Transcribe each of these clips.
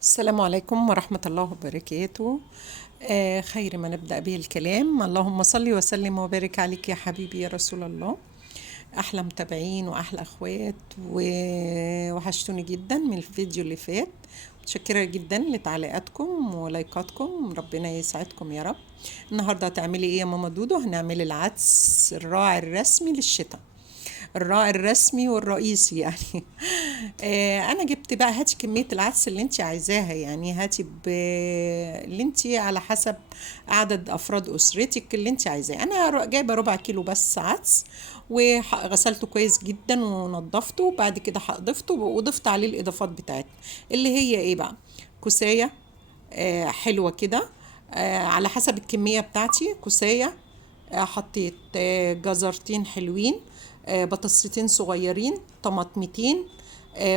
السلام عليكم ورحمة الله وبركاته. خير ما نبدأ به الكلام. اللهم صل وسلم وبارك عليك يا حبيبي يا رسول الله. أحلى متابعين وأحلى أخوات وحشتوني جدا من الفيديو اللي فات. متشكرة جدا لتعليقاتكم ولايكاتكم، ربنا يسعدكم يا رب. النهاردة هتعملي ايه يا ماما دودو؟ هنعمل العدس الراعي الرسمي للشتاء، الراعي الرسمي والرئيسي يعني. انا جبت بقى، هاتي كمية العدس اللي انت عايزاها، يعني هاتي اللي انت على حسب عدد افراد اسرتك اللي انت عايزاه. انا جايبة ربع كيلو بس عدس، وغسلته كويس جدا ونضفته. بعد كده ضفته وضفت عليه الاضافات بتاعتنا اللي هي ايه بقى: كوساية حلوة كده، على حسب الكمية بتاعتي. كوساية، حطيت جزرتين حلوين، بطاطستين صغيرين، طماطمتين،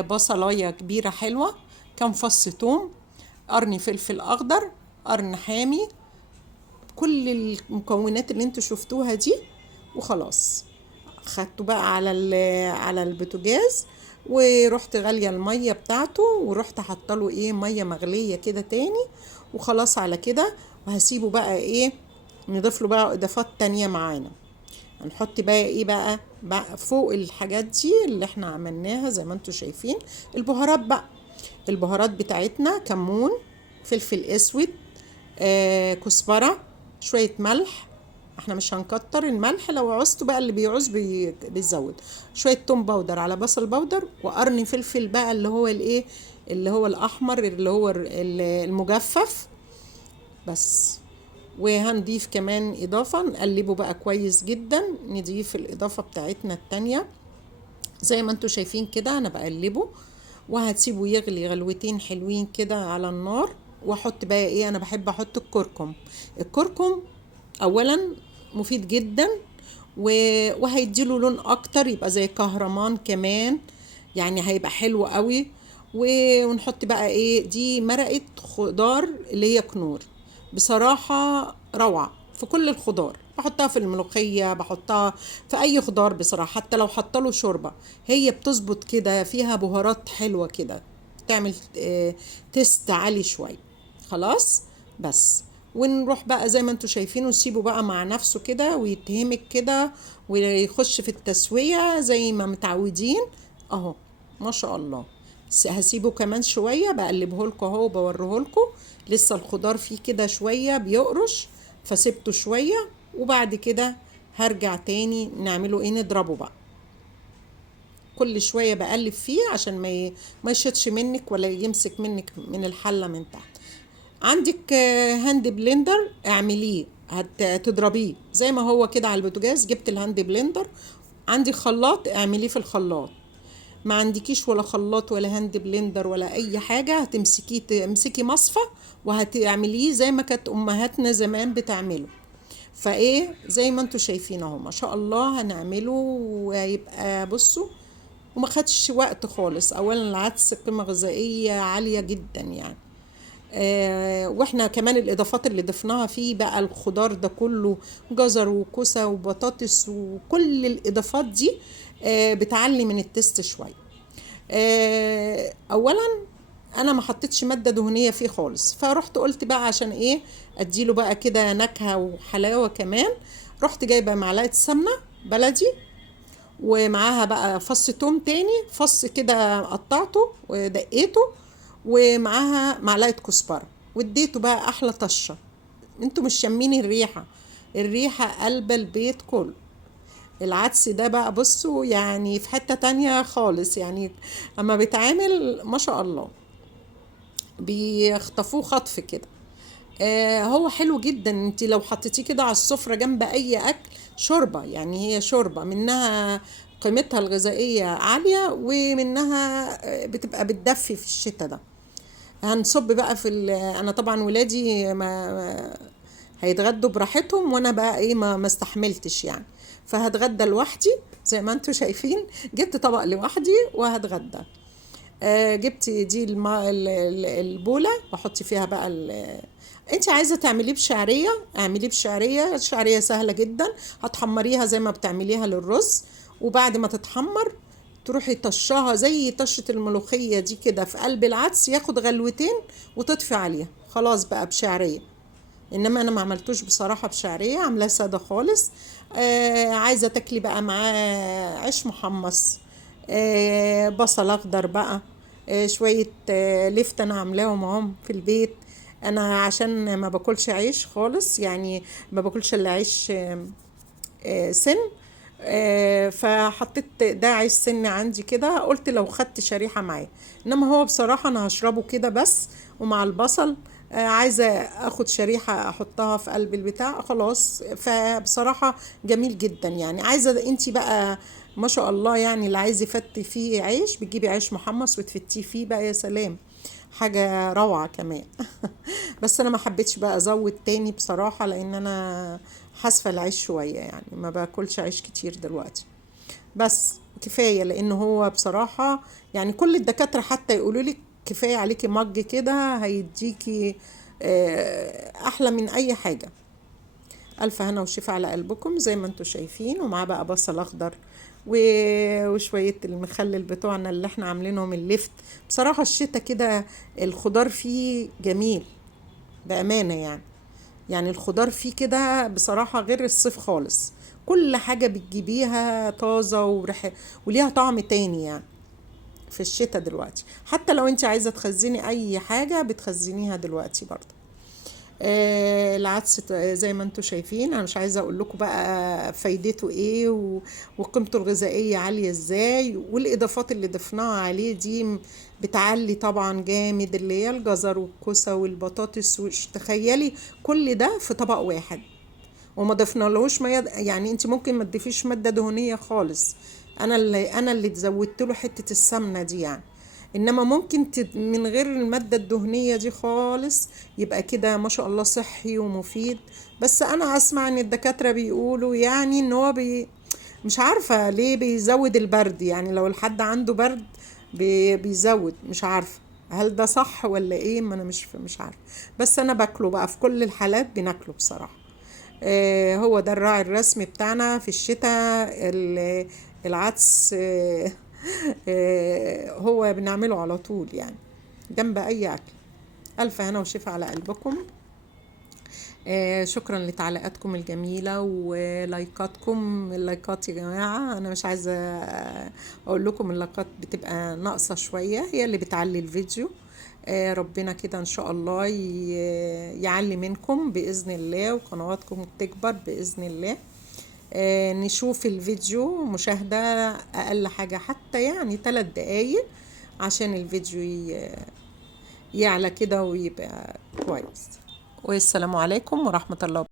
بصلاية كبيرة حلوة، كام فص توم، قرن فلفل أخضر، قرن حامي، كل المكونات اللي انتوا شفتوها دي. وخلاص خدته بقى على البوتاجاز، ورحت غالية المية بتاعته، ورحت حاطه ايه مية مغلية كده تاني. وخلاص على كده، وهسيبه بقى ايه، نضيف له بقى اضافات تانية معانا. هنحط بقى ايه بقى فوق الحاجات دي اللي احنا عملناها زي ما انتوا شايفين. البهارات بقى، البهارات بتاعتنا: كمون، فلفل اسود، كزبرة، شوية ملح. احنا مش هنكتر الملح، لو عوزتوا بقى اللي بيعوز بيزود. شوية توم باودر على بصل باودر، وقرن فلفل بقى اللي هو الايه، اللي هو الاحمر، اللي هو المجفف بس. وهنضيف كمان اضافة، نقلبه بقى كويس جدا، نضيف الاضافة بتاعتنا التانية زي ما انتوا شايفين كده. انا بقلبه وهتسيبه يغلي غلوتين حلوين كده على النار. واحط بقى ايه، انا بحب احط الكركم. الكركم اولا مفيد جدا، وهيديله لون اكتر، يبقى زي كهرمان كمان، يعني هيبقى حلو قوي. ونحط بقى ايه، دي مرقة خضار اللي هي كنور، بصراحة روعة في كل الخضار. بحطها في الملوخية، بحطها في اي خضار بصراحة، حتى لو حط له شوربة هي بتظبط كده، فيها بهارات حلوة كده، تعمل تيست عالي شوية. خلاص بس. ونروح بقى زي ما انتوا شايفين، ونسيبه بقى مع نفسه كده ويتهمك كده، ويخش في التسوية زي ما متعودين اهو. ما شاء الله. هسيبه كمان شوية، بقلبه لكم اهو، بوريه لكم. لسه الخضار فيه كده شوية بيقرش، فسيبته شوية. وبعد كده هرجع تاني نعمله ايه، نضربه بقى. كل شوية بقلب فيه عشان ما يشطش منك ولا يمسك منك من الحلة من تحت. عندك هاند بلندر، اعمليه، هتضربيه زي ما هو كده على البوتاجاز. جبت الهاند بلندر. عندي خلاط، اعمليه في الخلاط. ما عندكيش ولا خلاط ولا هاند بلندر ولا اي حاجة، هتمسكيه، تمسكي مصفى وهتعمليه زي ما كانت امهاتنا زمان بتعمله. فايه زي ما انتوا شايفين اهو، ما شاء الله هنعمله ويبقى بصوا. وما خدش وقت خالص. اولا العدس قيمة غذائية عالية جدا يعني. واحنا كمان الاضافات اللي ضفناها فيه بقى، الخضار ده كله، جزر وكوسه وبطاطس وكل الاضافات دي بتعلي من التست شويه. اولا انا ما حطيتش ماده دهنيه فيه خالص، فرحت قلت بقى عشان ايه، اديله بقى كده نكهه وحلاوه كمان. رحت جايبه معلقه سمنه بلدي، ومعاها بقى فص توم تاني، فص كده قطعته ودقيته، ومعاها معلقة كزبرة، واديته بقى احلى طشة. انتوا مش شامين الريحة؟ الريحة قلب البيت كله. العدس ده بقى بصوا يعني في حتة تانية خالص يعني. اما بيتعامل ما شاء الله بيخطفوه خطف كده. هو حلو جدا. انت لو حطيتيه كده على السفرة جنب اي اكل، شوربة يعني، هي شوربة منها، قيمتها الغذائية عالية، ومنها بتبقى بتدفي في الشتاء ده. هنصب بقى انا طبعا ولادي ما هيتغدوا براحتهم، وانا بقى ايه ما استحملتش يعني، فهتغدى لوحدي زي ما انتوا شايفين. جبت طبق لوحدي وهتغدى. جبت دي البولة، واحط فيها بقى انت عايزة تعمليه بشعرية اعمليه بشعرية. الشعرية سهلة جدا، هتحمريها زي ما بتعمليها للرز، وبعد ما تتحمر تروحي طشها زي طشة الملوخية دي كده في قلب العدس، ياخد غلوتين وتطفي عليها، خلاص بقى بشعرية. انما انا ما عملتوش بصراحة بشعرية، عاملاه سادة خالص. عايزة تاكلي بقى معاه عيش محمص، بصل اخضر بقى، شوية لفت انا عاملاهم اهم في البيت. انا عشان ما باكلش عيش خالص يعني، ما باكلش الا عيش سن. فحطيت ده عيش سن عندي كده، قلت لو خدت شريحة معاه. انما هو بصراحة انا هشربه كده بس، ومع البصل. عايزة اخد شريحة احطها في قلب البتاع خلاص. فبصراحة جميل جدا يعني. عايزة انتي بقى ما شاء الله يعني، اللي عايز يفتي فيه عيش بتجيبي عيش محمص وتفتيه فيه بقى، يا سلام، حاجة روعة كمان. بس انا ما حبيتش بقى ازود تاني بصراحة، لان انا حاسفة العيش شوية يعني، ما باكلش عيش كتير دلوقتي. بس كفاية، لان هو بصراحة يعني كل الدكاترة حتى يقولوا لك كفاية عليكي مج كده هيديكي احلى من اي حاجة. الف هنا وشفا على قلبكم زي ما انتوا شايفين. ومعاه بقى بصل اخضر وشوية المخلل بتوعنا اللي احنا عاملينهم اللفت. بصراحة الشتا كده الخضار فيه جميل بأمانة يعني. يعني الخضار فيه كده بصراحة غير الصيف خالص. كل حاجة بتجيبيها طازة وليها طعم تاني يعني في الشتاء دلوقتي. حتى لو انت عايزة تخزني اي حاجة بتخزنيها دلوقتي برضه. العدس زي ما انتم شايفين، انا مش عايزه اقول لكم بقى فايدته ايه وقيمته الغذائيه عاليه ازاي، والاضافات اللي ضفناها عليه دي بتعلي طبعا جامد، اللي هي الجزر والكوسه والبطاطس تخيلي كل ده في طبق واحد، وما ضفنالهوش ميه. يعني انت ممكن ما تضيفيش ماده دهنيه خالص، انا اللي زودت له حته السمنه دي يعني. انما ممكن من غير الماده الدهنيه دي خالص، يبقى كده ما شاء الله صحي ومفيد. بس انا اسمع ان الدكاتره بيقولوا يعني ان هو مش عارفه ليه بيزود البرد، يعني لو الحد عنده برد بيزود، مش عارفه هل ده صح ولا ايه، ما انا مش عارفه. بس انا باكله بقى في كل الحالات، بناكله بصراحه. هو ده الراعي الرسمي بتاعنا في الشتاء، العدس. هو بنعمله على طول يعني جنب اي اكل. الف هنا وشفا على قلبكم. شكرا لتعليقاتكم الجميلة ولايكاتكم. اللايكات يا جماعة أنا مش عايزة أقول لكم اللايكات بتبقى ناقصة شوية، هي اللي بتعلي الفيديو. ربنا كده إن شاء الله يعلي منكم بإذن الله، وقنواتكم تكبر بإذن الله. نشوف الفيديو مشاهدة أقل حاجة حتى يعني 3 دقايق، عشان الفيديو يعلى كده ويبقى كويس. والسلام عليكم ورحمة الله.